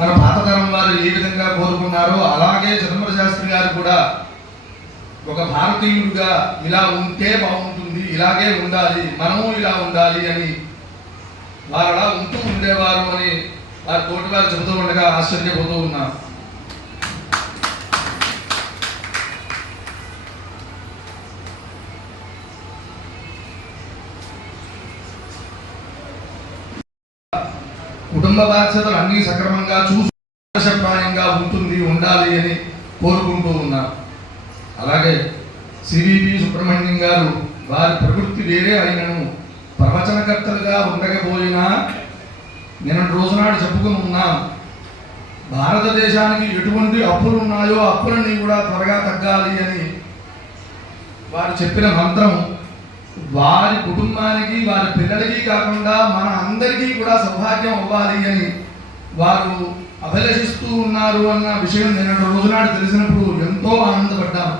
మన పాతతరం వారు ఏ విధంగా కోరుకున్నారో అలాగే చిదంబర శాస్త్రి గారు కూడా ఒక భారతీయుడిగా ఇలా ఉంటే బాగుంటుంది ఇలాగే ఉండాలి మనము ఇలా ఉండాలి అని వారు అలా ఉంటూ ఉండేవారు అని వారి తోటి వారు చెబుతూ ఉండగా ఆశ్చర్యపోతూ ఉన్నాం కుటుంబ బాధ్యతలు అన్నీ సక్రమంగా చూసి ఉంటుంది ఉండాలి అని కోరుకుంటూ ఉన్నారు. అలాగే సివిపి సుబ్రహ్మణ్యం గారు వారి ప్రవృత్తి వేరే అయినను ప్రవచనకర్తలుగా ఉండకపోయినా నిన్నటి రోజునాడు చెప్పుకుని ఉన్నాం భారతదేశానికి ఎటువంటి అప్పులు ఉన్నాయో అప్పులన్నీ కూడా త్వరగా తగ్గాలి అని వారు చెప్పిన మంత్రం వారి కుటుంబానికి వారి పిల్లలకి కాకుండా మన అందరికీ కూడా సౌభాగ్యం అవ్వాలి అని వారు అభిలషిస్తూ ఉన్నారు అన్న విషయం నిన్నటి రోజునాడు తెలిసినప్పుడు ఎంతో ఆనందపడ్డాం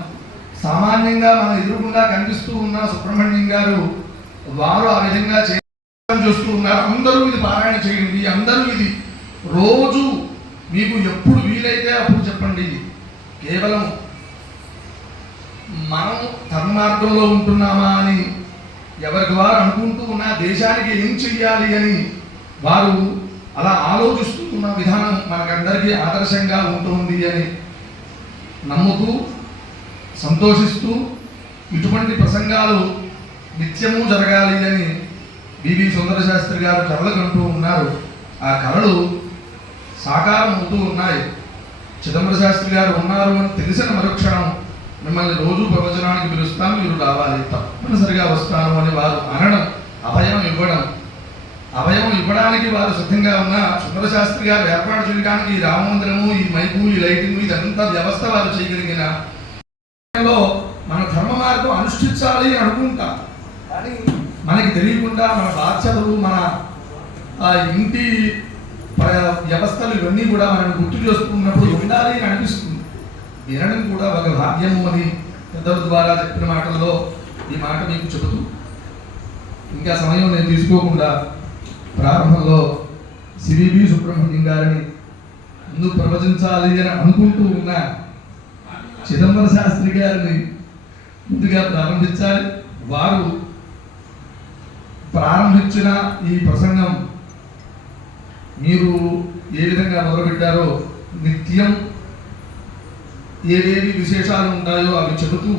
సామాన్యంగా మన ఎదురుకుండా కనిపిస్తూ ఉన్న సుబ్రహ్మణ్యం గారు వారు ఆ విధంగా చేయడం చూస్తూ ఉన్నారు. అందరూ ఇది పారాయణ చేయండి అందరూ ఇది రోజు మీకు ఎప్పుడు వీలైతే అప్పుడు చెప్పండి. కేవలం మనం ధర్మార్థంలో ఉంటున్నామా అని ఎవరికి వారు అనుకుంటూ ఉన్న దేశానికి ఏం చెయ్యాలి అని వారు అలా ఆలోచిస్తూ ఉన్న విధానం మనకందరికీ ఆదర్శంగా ఉంటుంది అని నమ్ముతూ సంతోషిస్తూ ఇటువంటి ప్రసంగాలు నిత్యము జరగాలి అని బివి సుందర శాస్త్రి గారు కళలు కంటూ ఉన్నారు. ఆ కళలు సాకారం అవుతూ ఉన్నాయి. చిదంబర శాస్త్రి గారు ఉన్నారు అని తెలిసిన మరుక్షణం మిమ్మల్ని రోజు ప్రవచనానికి పిలుస్తాను మీరు రావాలి. తప్పనిసరిగా వస్తాను అని వారు అనడం అభయం ఇవ్వడం. అభయం ఇవ్వడానికి వారు సిద్ధంగా ఉన్న సుందరశాస్త్రి గారు ఏర్పాటు చేయడానికి ఈ రామమందిరము ఈ మైకు ఈ లైటింగ్ ఇదంతా వ్యవస్థ వారు చేయగలిగిన మన ధర్మ మార్గం అనుష్ఠించాలి అని అనుకుంటాం. కానీ మనకి తెలియకుండా మన బాధ్యతలు మన ఆ ఇంటి వ్యవస్థలు ఇవన్నీ కూడా మనం గుర్తు చేసుకున్నప్పుడు ఉండాలి అని అనిపిస్తుంది. వినడం కూడా ఒక భాగ్యము అని పెద్దల ద్వారా చెప్పిన మాటల్లో ఈ మాట మీకు చెబుతూ ఇంకా సమయం నేను తీసుకోకుండా ప్రారంభంలో సివిబి సుబ్రహ్మణ్యం గారిని ముందు ప్రవచించాలి అని అనుకుంటూ ఉన్న చిదంబర శాస్త్రి గారిని ముందుగా ప్రారంభించాలి. వారు ప్రారంభించిన ఈ ప్రసంగం మీరు ఏ విధంగా మొదలుపెట్టారో నిత్యం ఏవేవి విశేషాలు ఉంటాయో అవి చెబుతూ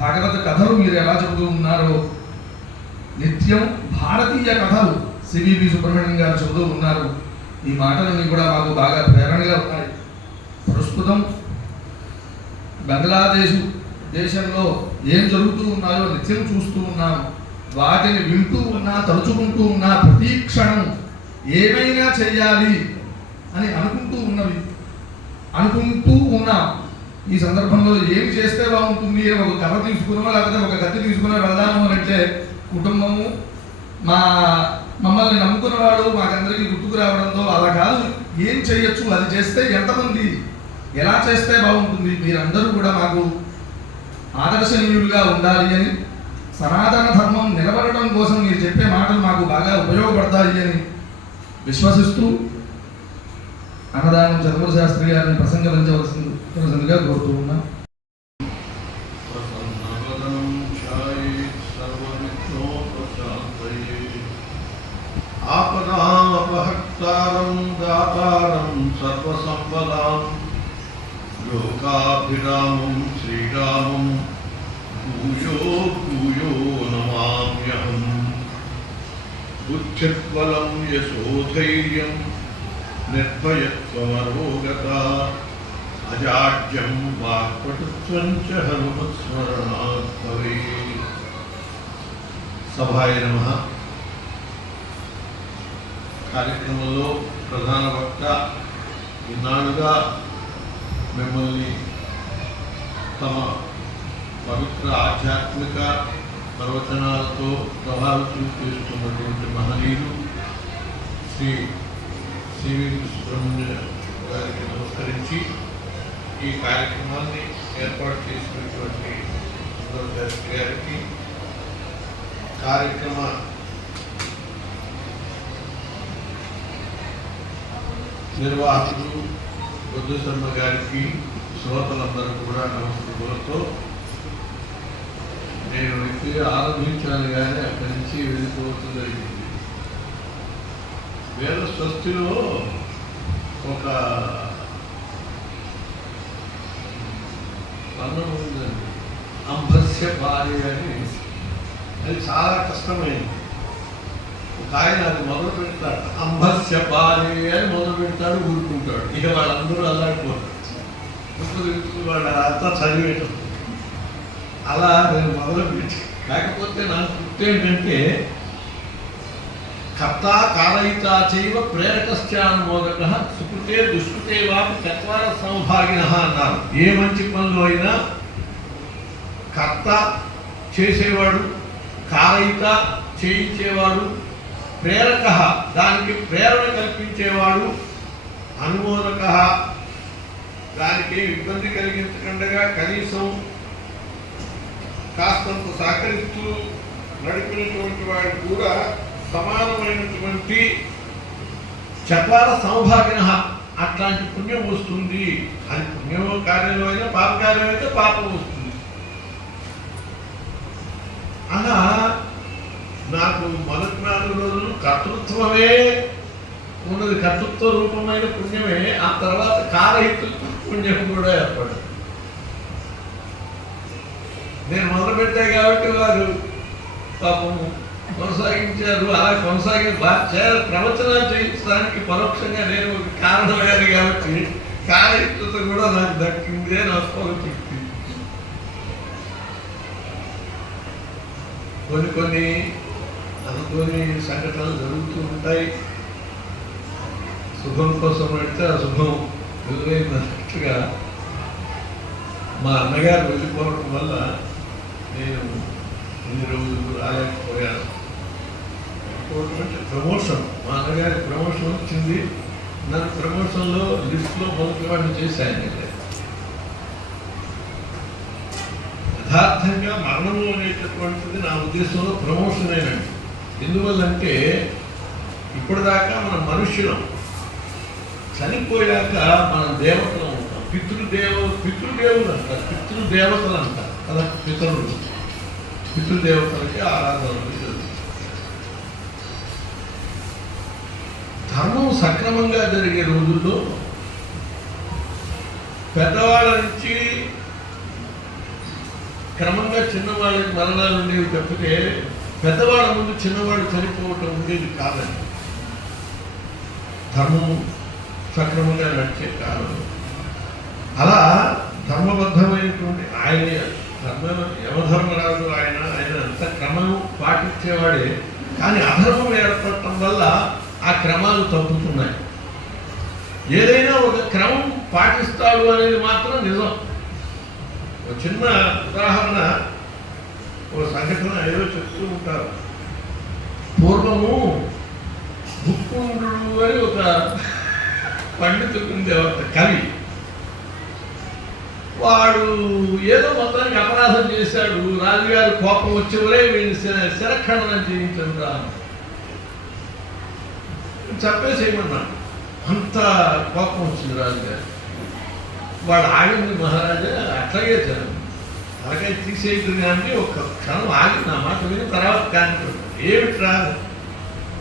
భాగవత కథలు మీరు ఎలా చెబుతూ ఉన్నారో నిత్యం భారతీయ కథలు సివిపి సుబ్రహ్మణ్యం గారు చెబుతూ ఉన్నారు. ఈ మాటలన్నీ కూడా మాకు బాగా ప్రేరణగా ఉన్నాయి. ప్రస్తుతం బంగ్లాదేశ్ దేశంలో ఏం జరుగుతూ ఉన్నాయో నిత్యం చూస్తూ ఉన్నాం. వాటిని వింటూ ఉన్నా తలుచుకుంటూ ఉన్నా ప్రతి క్షణం ఏమైనా చేయాలి అని అనుకుంటూ ఉన్నవి. అనుకుంటూ ఉన్నాం. ఈ సందర్భంలో ఏం చేస్తే బాగుంటుంది? అని ఒక కథ తీసుకున్నామో? లేకపోతే ఒక కత్తి తీసుకునే వెళ్దాము అని అంటే కుటుంబము మా మమ్మల్ని నమ్ముకున్నవాడు మాకందరికీ గుర్తుకు రావడంతో అలా కాదు. ఏం చేయొచ్చు? అది చేస్తే ఎంతమంది? ఎలా చేస్తే బాగుంటుంది? మీరందరూ కూడా మాకు ఆదర్శనీయులుగా ఉండాలి అని సనాతన ధర్మం నిలబడడం కోసం మీరు చెప్పే మాటలు మాకు బాగా ఉపయోగపడతాయి అని విశ్వసిస్తూ అన్నదానం చంద్రబాబు శాస్త్రి గారిని ప్రసంగలించవలసిందిగా కోరుతూ ఉన్నాం. ఆపదామపహక్తారం దాతారం సర్వసంపదాం లోకాభిరామం శ్రీరామం భూయో భూయో నమామ్యహం బుద్ధిర్బలం యశోధైర్యం నిర్భయత్వమరోగత అజాడ్యం వాక్పటుత్వం చ హనుమత్స్మరణాత్ సభాయ నమ. కార్యక్రమంలో ప్రధాన వక్త ఇన్నాళ్ళుగా మిమ్మల్ని తమ పవిత్ర ఆధ్యాత్మిక ప్రవచనాలతో ప్రభావితం చేస్తున్నటువంటి మహనీయులు శ్రీ సివి సుబ్రహ్మణ్య గారికి నమస్కరించి ఈ కార్యక్రమాన్ని ఏర్పాటు చేసినటువంటి సుందర గారికి కార్యక్రమ నిర్వాహకులు బుద్ధ శర్మ గారికి శ్రోతలందరూ కూడా నమస్కృతులతో నేను వ్యక్తిగా ఆరంభించాను కానీ అక్కడి నుంచి వెళ్ళిపోతుంది వేద స్వస్తిలో ఒక పదం ఉందండి. అంభస్య భార్య అని. అది చాలా కష్టమైంది. ఒక ఆయన అది మొదలు పెడతాడు. అంభస్య భార్య అని మొదలు పెడతాడు ఊరుకుంటాడు. ఇక వాళ్ళందరూ అల్లాడిపోతారు ఇప్పుడు వాళ్ళు అంతా చదివేటప్పుడు అలా నేను మొదలు పెట్టి కాకపోతే నాకు గుర్తు ఏంటంటే కర్త కారయిత చైవ ప్రేరకశ్చానుమోదక సుకృతే దుష్కృతే వాపు చత్వార సౌభాగిన అన్నారు. ఏ మంచి పనులు అయినా కర్త చేసేవాడు కారయిత చేయించేవాడు ప్రేరక దానికి ప్రేరణ కల్పించేవాడు అనుమోదక దానికి ఇబ్బంది కలిగించకుండా కనీసం కాస్తంత సహకరిస్తూ నడిపినటువంటి వాడు కూడా సమానమైనటువంటి చత్వార సమభాగిన అట్లాంటి పుణ్యం వస్తుంది. అది పుణ్యం కార్యంలో అయినా పాప కార్యం అయితే పాపం వస్తుంది. అలా నాకు మొదటి నాలుగు రోజులు కర్తృత్వమే ఉన్నది. కర్తృత్వ రూపమైన పుణ్యమే ఆ తర్వాత కారహిత పుణ్యం కూడా ఏర్పడింది. నేను మొదలుపెట్టా కాబట్టి వారు పాపము కొనసాగించారు అలా కొనసాగి చేయాలి ప్రవచనాలు చేయించడానికి పరోక్షంగా నేను ఒక కారణమయ్యాను కాబట్టి కార్యకృత కూడా నాకు దక్కింది అని వస్తాను చెప్పింది. కొన్ని కొన్ని అనుకోని సంఘటనలు జరుగుతూ ఉంటాయి. శుభం కోసం పెడితే ఆ శుభం ఎదురైనట్టుగా మా అన్నగారు వెళ్ళిపోవడం వల్ల నేను ఇన్ని రోజులు రాలేకపోయాను అంటే ప్రమోషన్. మా అన్నగారి ప్రమోషన్ వచ్చింది. నన్ను ప్రమోషన్లో లిస్ట్లో మొదటి వాడిని చేశాను నేను. యథార్థంగా మరణము అనేటటువంటిది నా ఉద్దేశంలో ప్రమోషన్ అయినండి ఎందువల్లంటే ఇప్పటిదాకా మన మనుష్యులం చనిపోయాక మనం దేవతలం ఉంటాం. పితృదేవ పితృదేవులు అంటారు పితృదేవతలు అంటారు కదా పితరులు. పితృదేవతలకి ఆరాధన ధర్మం సక్రమంగా జరిగే రోజుల్లో పెద్దవాళ్ళ నుంచి క్రమంగా చిన్నవాళ్ళకి మరణాలు ఉండేవి తప్పితే పెద్దవాళ్ళ ముందు చిన్నవాళ్ళు చనిపోవటం ఉండేది కాదండి. ధర్మం సక్రమంగా నడిచే కాలం. అలా ధర్మబద్ధమైనటువంటి ఆయన ధర్మ యమధర్మరాజు ఆయన ఆయన అంత క్రమం పాటించేవాడే. కానీ అధర్మం ఏర్పడటం వల్ల ఆ క్రమాలు తగ్గుతున్నాయి ఏదైనా ఒక క్రమం పాటిస్తాడు అనేది మాత్రం నిజం. ఒక చిన్న ఉదాహరణ ఒక సంఘటన ఏదో చెప్తూ ఉంటారు. పూర్వము బుక్కుండు అని ఒక పండితుడు ఒక కవి. వాడు ఏదో మొత్తానికి అపరాధం చేశాడు రాజుగారు కోపం వచ్చేవరే వీడిని శిరఖండనం చేయించను రా చెప్పేసేయమన్నాడు అంత కోపం వచ్చింది రాజుగారు. వాడు ఆగింది మహారాజా అట్లాగే చ- అలాగే తీసేయదు కానీ ఒక క్షణం ఆగి నా మాట విని తర్వాత కానీ ఏమిట్రా?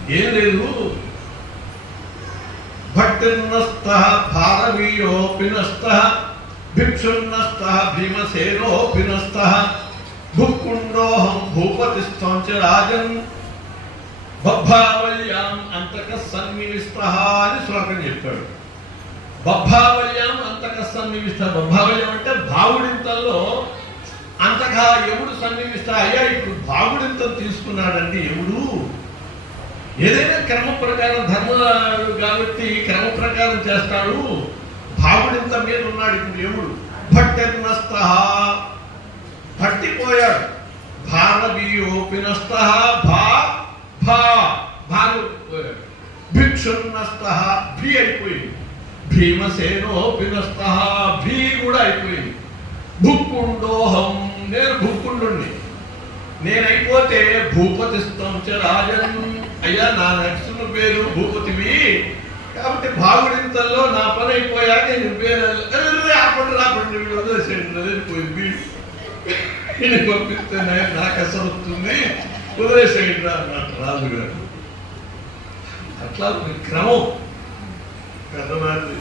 ఏం లేదు. భట్టిర్నస్త భారవీయోపి నస్త భిక్షున్నస్త భీమసేనోపి నస్త భూపతిస్థం చ రాజన్. బభావల్యాం అంతక సన్నివిష్ట అని శ్లోకం చెప్పాడు. బభావల్యాం అంతక సన్నివిష్ట బభావల్యం అంటే భావుడింతల్లో అంతగా ఎవడు సన్నివిష్ట అయ్యా ఇప్పుడు భావుడింత తీసుకున్నాడండి ఎవడు? ఏదైనా క్రమ ప్రకారం ధర్మ కాబట్టి క్రమ ప్రకారం చేస్తాడు. భావుడింత మీద ఉన్నాడు ఇప్పుడు ఎవడు? భట్టెన్నస్త భట్టిపోయాడు. భారవీయోపినస్త భా భా. భిక్షున్నస్త భీ అయిపోయింది భీమసేనోపినస్త భీ కూడా అయిపోయింది భుక్కుండోహం నేను భుక్కుండుండి నేనైపోతే భూపతిస్తాం చ రాజన్. అయ్యా నా నడుస్తున్న పేరు భూపతివి. కాబట్టి బాగుడింతల్లో నా పని అయిపోయా నేను పేరు అరే, ఆపండి రాపండి వీళ్ళు వదిలేసేయండి నేను పంపిస్తే నా- నాకు అసలు వస్తుంది. వదిలేసేయండి అన్నట్టు రాజుగారు. అట్లా ఒక క్రమం. పెద్దవారి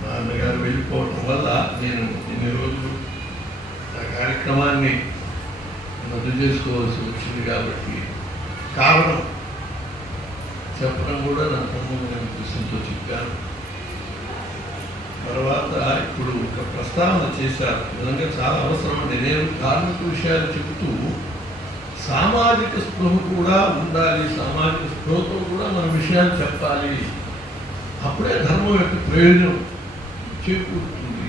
మా అన్నగారు వెళ్ళిపోవటం వల్ల నేను ఇన్ని రోజులు ఆ కార్యక్రమాన్ని రద్దు చేసుకోవాల్సి వచ్చింది కాబట్టి కారణం చెప్పడం కూడా నా తమ్ముడు ఉద్దేశంతో చెప్పాను తర్వాత ఇప్పుడు ఒక ప్రస్తావన చేశారు. నిజంగా చాలా అవసరం అండి నేను కార్మిక విషయాలు చెబుతూ సామాజిక స్పృహ కూడా ఉండాలి సామాజిక స్పృహతో కూడా మన విషయాలు చెప్పాలి. అప్పుడే ధర్మం యొక్క ప్రయోజనం చేకూరుతుంది.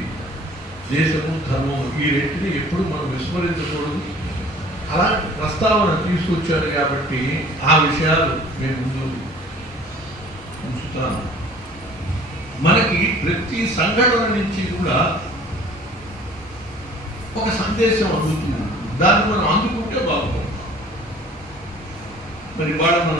దేశము ధర్మం ఈ రెంటిని ఎప్పుడు మనం విస్మరించకూడదు. అలాంటి ప్రస్తావన తీసుకొచ్చారు కాబట్టి ఆ విషయాలు మేము ముందు ఉంచుతాను. మనకి ప్రతి సంఘటన నుంచి కూడా ఒక సందేశం అందుతుంది. దాన్ని మనం అందుకుంటే బాగుంటుంది. మరి వాళ్ళ మన